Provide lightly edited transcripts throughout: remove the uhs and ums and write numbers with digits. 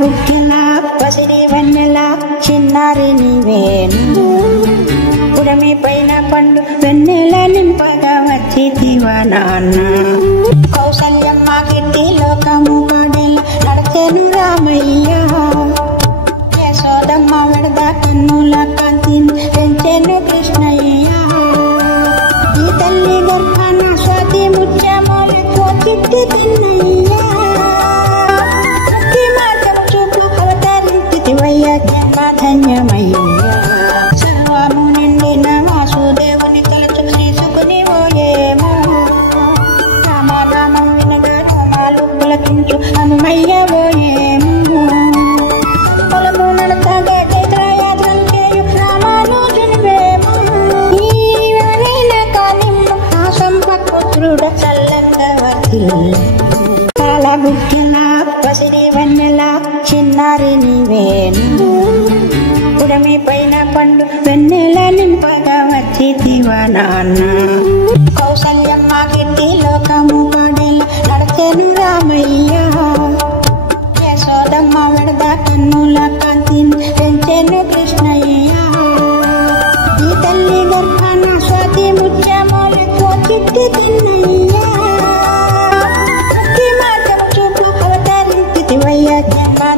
బుక్కెల పసిడి వెన్నెల చిన్నారి నీవేను పుడమి పైన పండు వెన్నెల నింపగా వచ్చితివా నాన్న కౌసల్యమ్మ గిట్టి లోకము పాడేల నడచెను రామయ్య యశోదమ్మ వెడద కన్నుల కాంతిని పెంచెను కృష్ణయ్య ఈ తల్లి గర్భాన స్వాతి ముత్యములతో చిట్టి తిన్నయ్య ధన్యమయ్య సర్వము నిండిన వాసుదేవుని తలచు తీసుకుని ఓయేమో రామనామం వినగా రామాలు పులకించు హనుమయ్య ఓయేమో పొలము నడతగా చైత్రయాత్రలు చేయు రామానుజునివేమో నీవైన కానిమ్ము ఆ సంపత్పుత్రుడ చల్లంగా వర్ధిల్లు బుక్కెల పసిడి వెన్నెల చిన్నారి నీవేను పుడమి పైన పండు వెన్నెల నింపగా వచ్చితివా నాన్న కౌసల్యమ్మ గిట్టి లోకము పాడేల నడచెను రామయ్య యశోదమ్మ వెడద కన్నుల కాంతిని పెంచెను కృష్ణయ్య ఈ తల్లి గర్భాన స్వాతి ముత్యములతో చిట్టి తిన్నయ్య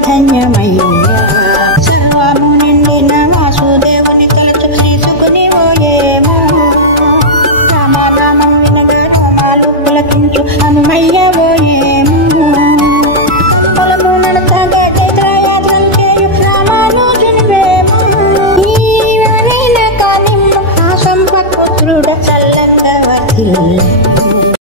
ధన్యమయ్య సర్వము నిండిన వాసుదేవుని తలచు తీసుకుని ఓయేమో రామనామం వినగా రామాలు పులకించు హనుమయ్య